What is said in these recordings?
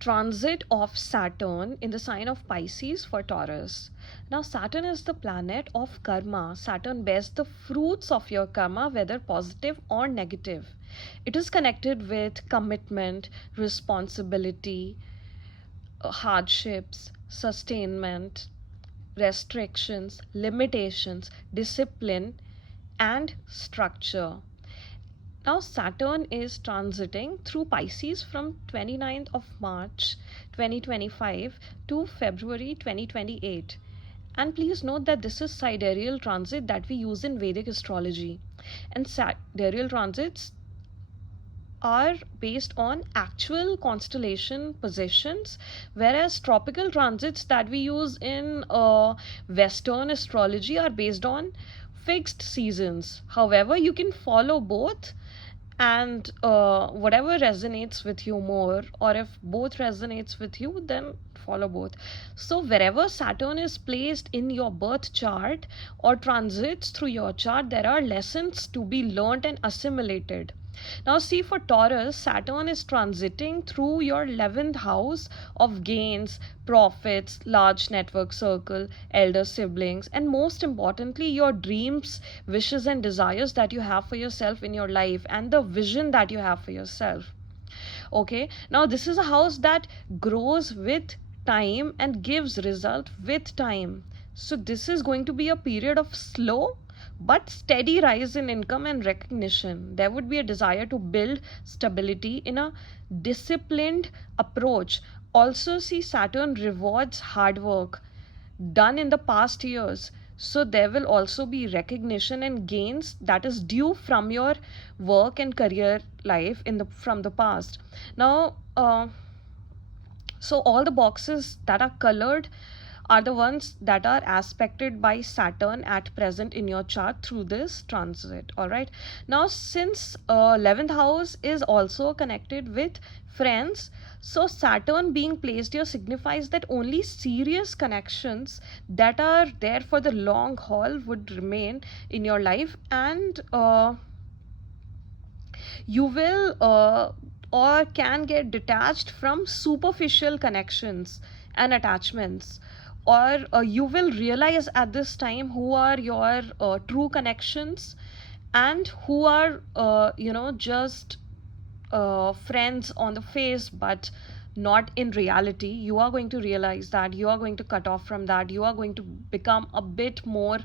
transit of Saturn in the sign of Pisces for Taurus. Now, Saturn is the planet of karma. Saturn bears the fruits of your karma, whether positive or negative. It is connected with commitment, responsibility, hardships, sustainment, restrictions, limitations, discipline, and structure. Now, Saturn is transiting through Pisces from 29th of March 2025 to February 2028. And please note that this is sidereal transit that we use in Vedic astrology. And sidereal transits are based on actual constellation positions, whereas tropical transits that we use in Western astrology are based on fixed seasons. However, you can follow both, and whatever resonates with you more, or if both resonates with you, then follow both. So wherever Saturn is placed in your birth chart or transits through your chart, there are lessons to be learned and assimilated. Now, see, for Taurus, Saturn is transiting through your 11th house of gains, profits, large network circle, elder siblings, and most importantly, your dreams, wishes, and desires that you have for yourself in your life, and the vision that you have for yourself. Okay, now this is a house that grows with time and gives result with time. So, this is going to be a period of slow but steady rise in income and recognition. There would be a desire to build stability in a disciplined approach. Also, see, Saturn rewards hard work done in the past years. So there will also be recognition and gains that is due from your work and career life in the from the past. Now, so all the boxes that are colored are the ones that are aspected by Saturn at present in your chart through this transit. All right. Now, since 11th house is also connected with friends, so Saturn being placed here signifies that only serious connections that are there for the long haul would remain in your life, and you will or can get detached from superficial connections and attachments, or you will realize at this time who are your true connections and who are just friends on the face but not in reality. You are going to realize that you are going to cut off from that. You are going to become a bit more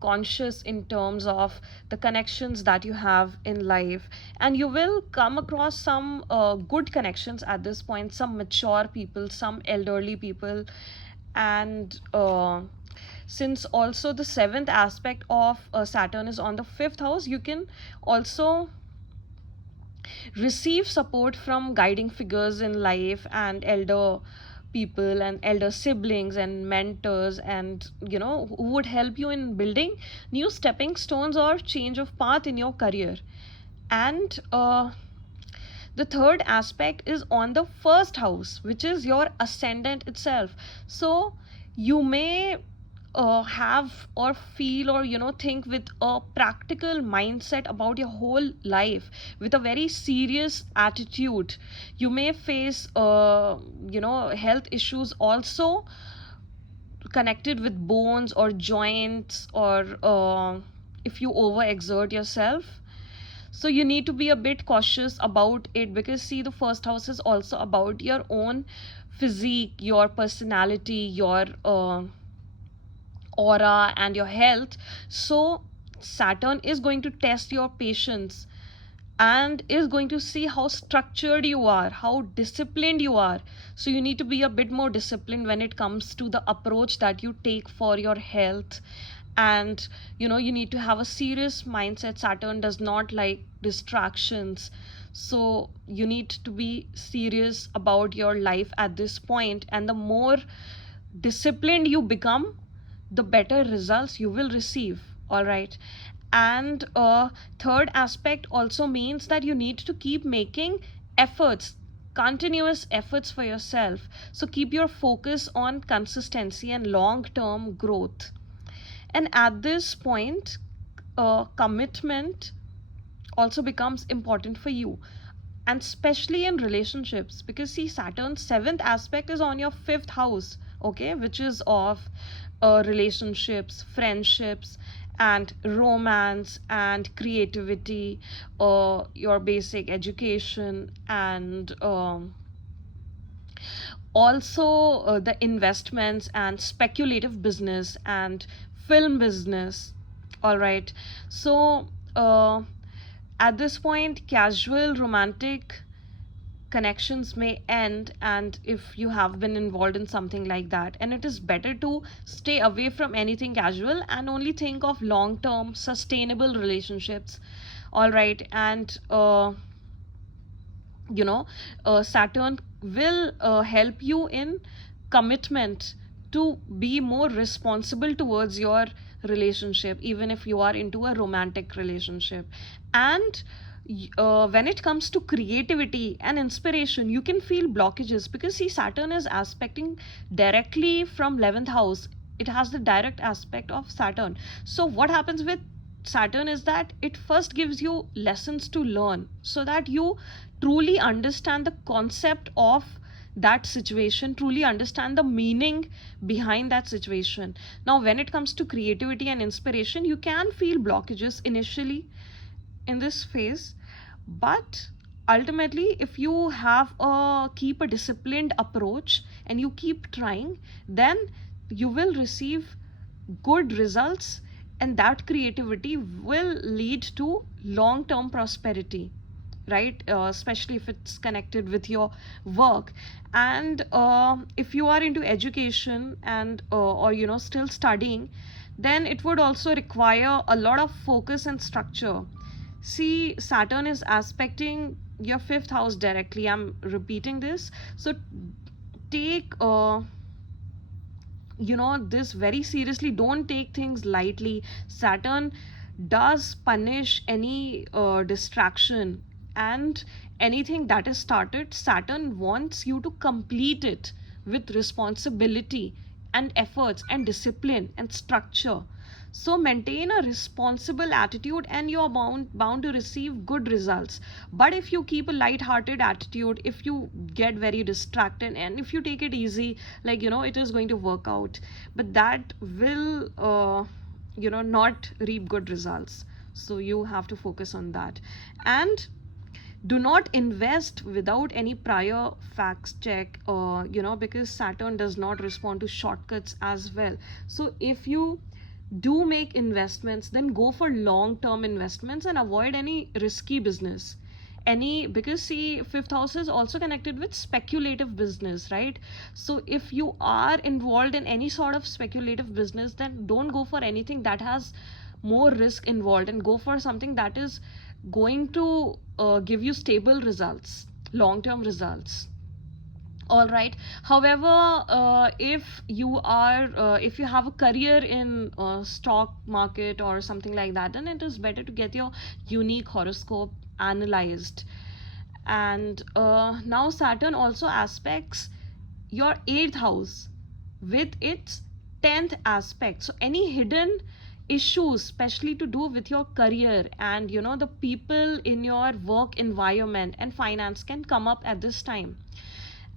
conscious in terms of the connections that you have in life, and you will come across some good connections at this point, some mature people, some elderly people, and since also the seventh aspect of Saturn is on the fifth house, you can also receive support from guiding figures in life and elder people and elder siblings and mentors, and who would help you in building new stepping stones or change of path in your career. And the third aspect is on the first house, which is your ascendant itself. So you may have or feel or think with a practical mindset about your whole life, with a very serious attitude. You may face health issues also connected with bones or joints, or if you overexert yourself. So you need to be a bit cautious about it, because see, the first house is also about your own physique, your personality, your aura, and your health. So Saturn is going to test your patience and is going to see how structured you are, how disciplined you are. So you need to be a bit more disciplined when it comes to the approach that you take for your health. And you need to have a serious mindset. Saturn does not like distractions. So you need to be serious about your life at this point, and the more disciplined you become, the better results you will receive. All right. And third aspect also means that you need to keep making efforts, continuous efforts for yourself. So keep your focus on consistency and long term growth. And at this point, commitment also becomes important for you. and especially in relationships, because see, Saturn's seventh aspect is on your fifth house, okay, which is of relationships, friendships, and romance and creativity, your basic education, and also the investments and speculative business and film business. All right, so at this point, casual romantic connections may end, and if you have been involved in something like that, and it is better to stay away from anything casual and only think of long term sustainable relationships. All right, and Saturn will help you in commitment to be more responsible towards your relationship, even if you are into a romantic relationship. And when it comes to creativity and inspiration, you can feel blockages, because see, Saturn is aspecting directly from 11th house. It has the direct aspect of Saturn. So what happens with Saturn is that it first gives you lessons to learn, so that you truly understand the concept of that situation, truly understand the meaning behind that situation. Now, when it comes to creativity and inspiration, you can feel blockages initially in this phase, but ultimately, if you have a keep a disciplined approach and you keep trying, then you will receive good results, and that creativity will lead to long term prosperity, right? Especially if it's connected with your work. And if you are into education and or still studying, then it would also require a lot of focus and structure. See, Saturn is aspecting your fifth house directly. I'm repeating this. So take this very seriously. Don't take things lightly. Saturn does punish any distraction, and anything that is started, Saturn wants you to complete it with responsibility and efforts and discipline and structure. So maintain a responsible attitude and you're bound to receive good results. But if you keep a light-hearted attitude, if you get very distracted, and if you take it easy, like it is going to work out. But that will not reap good results. So you have to focus on that. And do not invest without any prior facts check, because Saturn does not respond to shortcuts as well. So if you do make investments, then go for long term investments and avoid any risky business. Because see, fifth house is also connected with speculative business, right? So if you are involved in any sort of speculative business, then don't go for anything that has more risk involved, and go for something that is going to give you stable results, long term results. All right, however, if you have a career in stock market or something like that, then it is better to get your unique horoscope analyzed. And now Saturn also aspects your 8th house with its 10th aspect. So any hidden issues, especially to do with your career and the people in your work environment and finance, can come up at this time.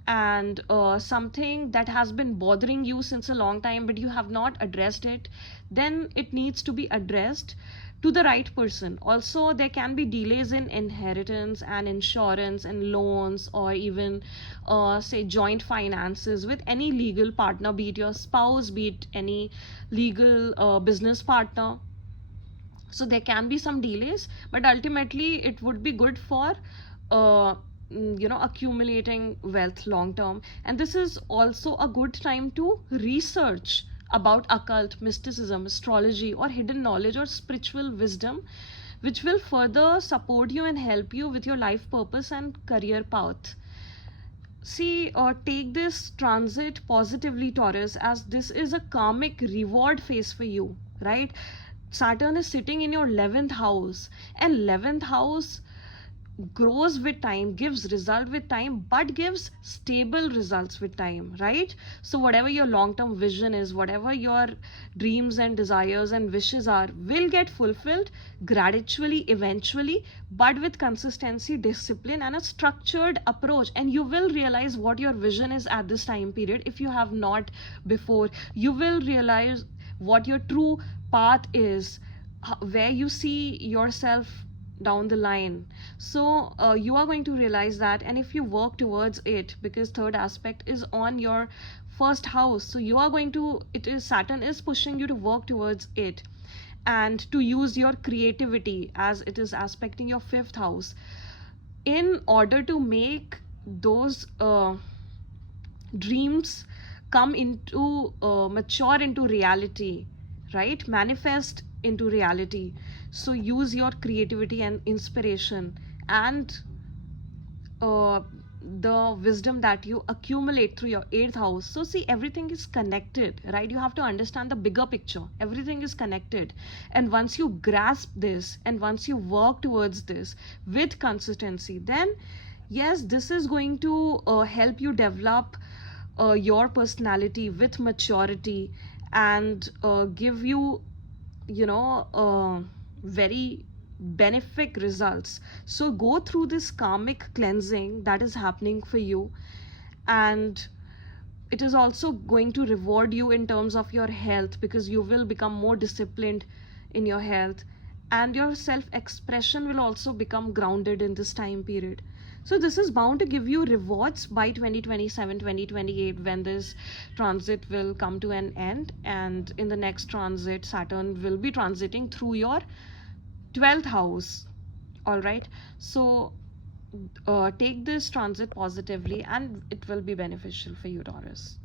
And something that has been bothering you since a long time but you have not addressed it, then it needs to be addressed to the right person. Also, there can be delays in inheritance and insurance and loans, or even say joint finances with any legal partner, be it your spouse, be it any legal business partner. So there can be some delays, but ultimately it would be good for accumulating wealth long term. And this is also a good time to research about occult, mysticism, astrology, or hidden knowledge or spiritual wisdom, which will further support you and help you with your life purpose and career path. See, take this transit positively, Taurus, as this is a karmic reward phase for you, right? Saturn is sitting in your 11th house, and 11th house grows with time, gives result with time, but gives stable results with time, right? So whatever your long-term vision is, whatever your dreams and desires and wishes are, will get fulfilled gradually, eventually, but with consistency, discipline, and a structured approach. And you will realize what your vision is at this time period. If you have not before, you will realize what your true path is, where you see yourself down the line. So you are going to realize that, and if you work towards it, because third aspect is on your first house, so you are going to, it is, Saturn is pushing you to work towards it and to use your creativity, as it is aspecting your fifth house, in order to make those dreams come into mature into reality, right? Manifest into reality. So use your creativity and inspiration and uh, the wisdom that you accumulate through your eighth house. So see, everything is connected, right? You have to understand the bigger picture. Everything is connected, and once you grasp this and once you work towards this with consistency, then yes, this is going to help you develop your personality with maturity, and give you, you know, very benefic results. So go through this karmic cleansing that is happening for you, and it is also going to reward you in terms of your health, because you will become more disciplined in your health, and your self expression will also become grounded in this time period. So this is bound to give you rewards by 2027, 2028, when this transit will come to an end, and in the next transit Saturn will be transiting through your 12th house. All right, so take this transit positively, and it will be beneficial for you, Taurus.